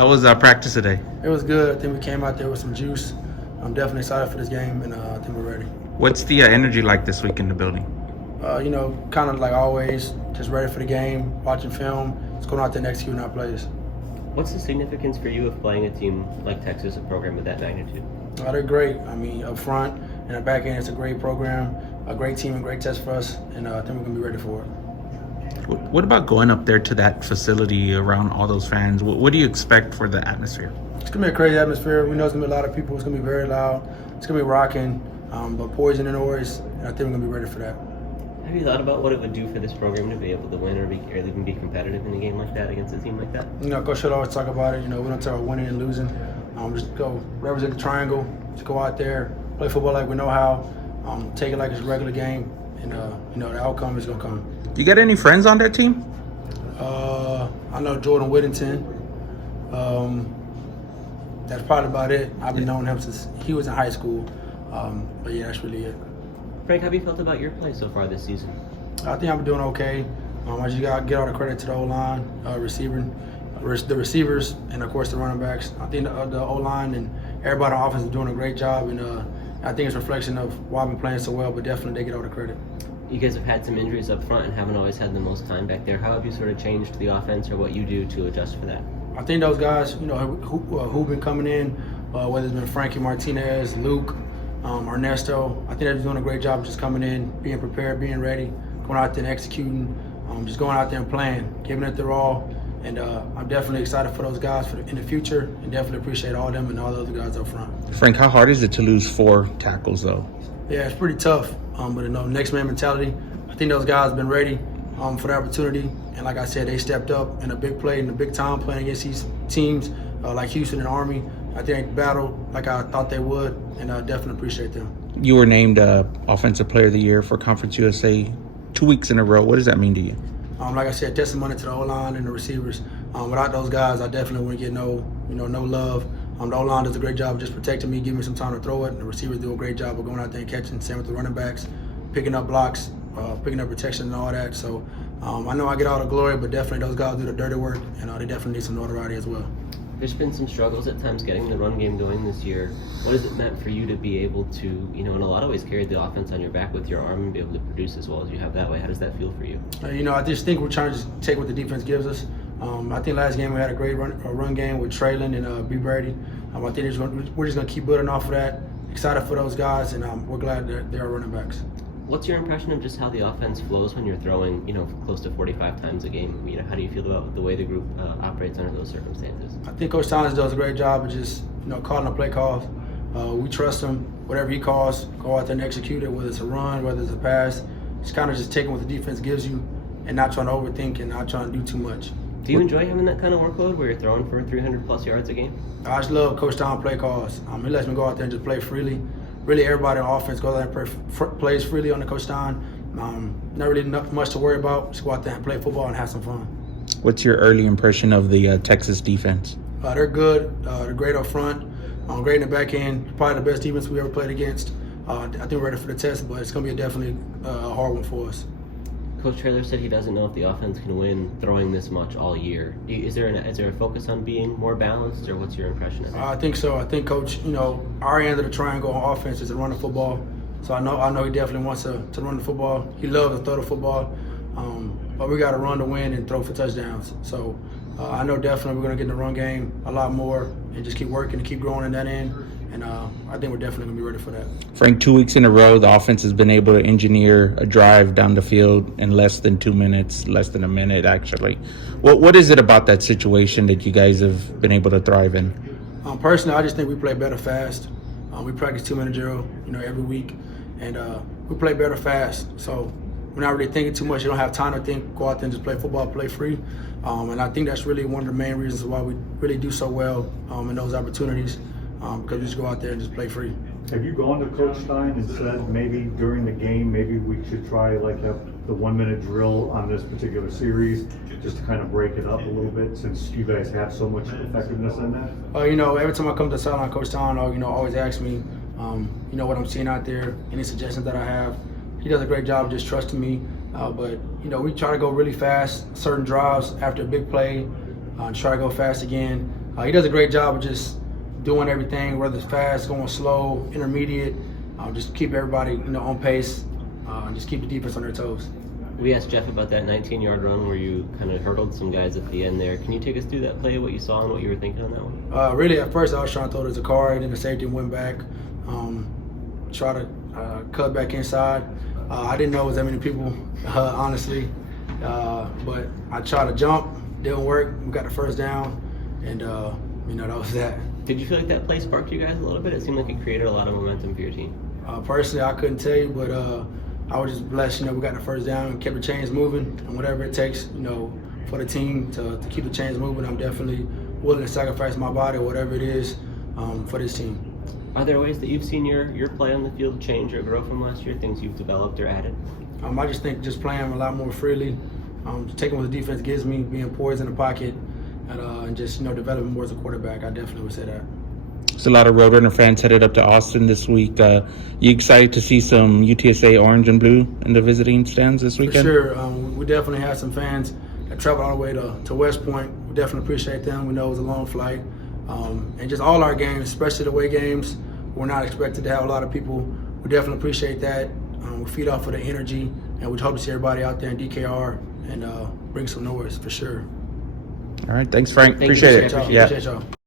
How was practice today? It was good. I think we came out there with some juice. I'm definitely excited for this game, and I think we're ready. What's the energy like this week in the building? Kind of like always, just ready for the game, watching film, just going out there and executing our plays. What's the significance for you of playing a team like Texas, a program with that magnitude? They're great. I mean, up front and at back end, it's a great program, a great team, and great test for us, and I think we're going to be ready for it. What about going up there to that facility around all those fans? What do you expect for the atmosphere? It's going to be a crazy atmosphere. We know it's going to be a lot of people. It's going to be very loud. It's going to be rocking, but poison and noise, and I think we're going to be ready for that. Have you thought about what it would do for this program to be able to win or even be competitive in a game like that against a team like that? Coach should always talk about it. We don't talk about winning and losing. Just go represent the triangle. Just go out there, play football like we know how. Take it like it's a regular game, and the outcome is gonna come. You got any friends on that team? I know Jordan Whittington. That's probably about it. I've been knowing him since he was in high school. But yeah, that's really it. Frank, how have you felt about your play so far this season? I think I'm doing okay. I just got to get all the credit to the O-line, the receivers, and of course the running backs. I think the O-line and everybody on offense is doing a great job, and I think it's a reflection of why I've been playing so well, but definitely they get all the credit. You guys have had some injuries up front and haven't always had the most time back there. How have you sort of changed the offense or what you do to adjust for that? I think those guys, who've been coming in, whether it's been Frankie Martinez, Luke, Ernesto, I think they're doing a great job of just coming in, being prepared, being ready, going out there and executing, just going out there and playing, giving it their all. And I'm definitely excited for those guys in the future, and definitely appreciate all of them and all the other guys up front. Frank, how hard is it to lose 4 tackles, though? Yeah, it's pretty tough, but next man mentality. I think those guys have been ready for the opportunity, and like I said, they stepped up in a big play, in a big time, playing against these teams like Houston and Army. I think they battled like I thought they would, and I definitely appreciate them. You were named Offensive Player of the Year for Conference USA 2 weeks in a row. What does that mean to you? Like I said, testimony to the O-line and the receivers. Without those guys, I definitely wouldn't get no love. The O-line does a great job of just protecting me, giving me some time to throw it. And the receivers do a great job of going out there and catching. Same with the running backs, picking up blocks, picking up protection and all that. So I know I get all the glory, but definitely those guys do the dirty work, and they definitely need some notoriety as well. There's been some struggles at times getting the run game going this year. What has it meant for you to be able to, in a lot of ways, carry the offense on your back with your arm and be able to produce as well as you have that way? How does that feel for you? I just think we're trying to just take what the defense gives us. I think last game we had a great run game with Traylon and B. Brady. I think we're just going to keep building off of that. Excited for those guys, and we're glad that they're running backs. What's your impression of just how the offense flows when you're throwing, close to 45 times a game? How do you feel about the way the group operates under those circumstances? I think Coach Thomas does a great job of just, calling the play calls. We trust him. Whatever he calls, go out there and execute it, whether it's a run, whether it's a pass. Just kind of just taking what the defense gives you and not trying to overthink and not trying to do too much. Do you enjoy having that kind of workload where you're throwing for 300-plus yards a game? I just love Coach Thomas play calls. He lets me go out there and just play freely. Really, everybody on offense goes out there and plays freely on the Coach Stein. Not really much to worry about. Just go out there and play football and have some fun. What's your early impression of the Texas defense? They're good. They're great up front. Great in the back end. Probably the best defense we ever played against. I think we're ready for the test, but it's going to be definitely a hard one for us. Coach Traylor said he doesn't know if the offense can win throwing this much all year. Is there a focus on being more balanced, or what's your impression of it? I think so. I think Coach, our end of the triangle on offense is to run the football. So I know he definitely wants to run the football. He loves to throw the football, but we got to run to win and throw for touchdowns. So I know definitely we're going to get in the run game a lot more and just keep working and keep growing in that end. And I think we're definitely going to be ready for that. Frank, 2 weeks in a row, the offense has been able to engineer a drive down the field in less than 2 minutes, less than a minute, actually. What is it about that situation that you guys have been able to thrive in? Personally, I just think we play better fast. We practice 2-minute drill, every week, and we play better fast. So we're not really thinking too much. You don't have time to think. Go out there and just play football, play free. And I think that's really one of the main reasons why we really do so well in those opportunities. Because we just go out there and just play free. Have you gone to Coach Stein and said maybe during the game, maybe we should try have the 1-minute drill on this particular series just to kind of break it up a little bit since you guys have so much effectiveness in that? Every time I come to the sideline, Coach Stein, always asks me, what I'm seeing out there, any suggestions that I have. He does a great job of just trusting me. But we try to go really fast, certain drives after a big play, try to go fast again. He does a great job of just doing everything, whether it's fast, going slow, intermediate, just keep everybody on pace, and just keep the defense on their toes. We asked Jeff about that 19-yard run where you kind of hurdled some guys at the end there. Can you take us through that play, what you saw and what you were thinking on that one? Really, at first I was trying to throw it as a card, then the safety went back, try to cut back inside. I didn't know it was that many people, honestly, but I tried to jump, didn't work. We got the first down, and that was that. Did you feel like that play sparked you guys a little bit? It seemed like it created a lot of momentum for your team. Personally, I couldn't tell you, but I was just blessed. We got the first down and kept the chains moving, and whatever it takes, for the team to keep the chains moving, I'm definitely willing to sacrifice my body or whatever it is for this team. Are there ways that you've seen your play on the field change or grow from last year, things you've developed or added? I just think just playing a lot more freely, taking what the defense gives me, being poised in the pocket, and just developing more as a quarterback. I definitely would say that. There's a lot of Roadrunner fans headed up to Austin this week. You excited to see some UTSA orange and blue in the visiting stands this weekend? For sure. We definitely have some fans that traveled all the way to West Point. We definitely appreciate them. We know it was a long flight. And just all our games, especially the away games, we're not expected to have a lot of people. We definitely appreciate that. We feed off of the energy, and we hope to see everybody out there in DKR and bring some noise for sure. All right. Thanks, Frank. Thank you. Appreciate it. Appreciate y'all. Yeah. Appreciate y'all.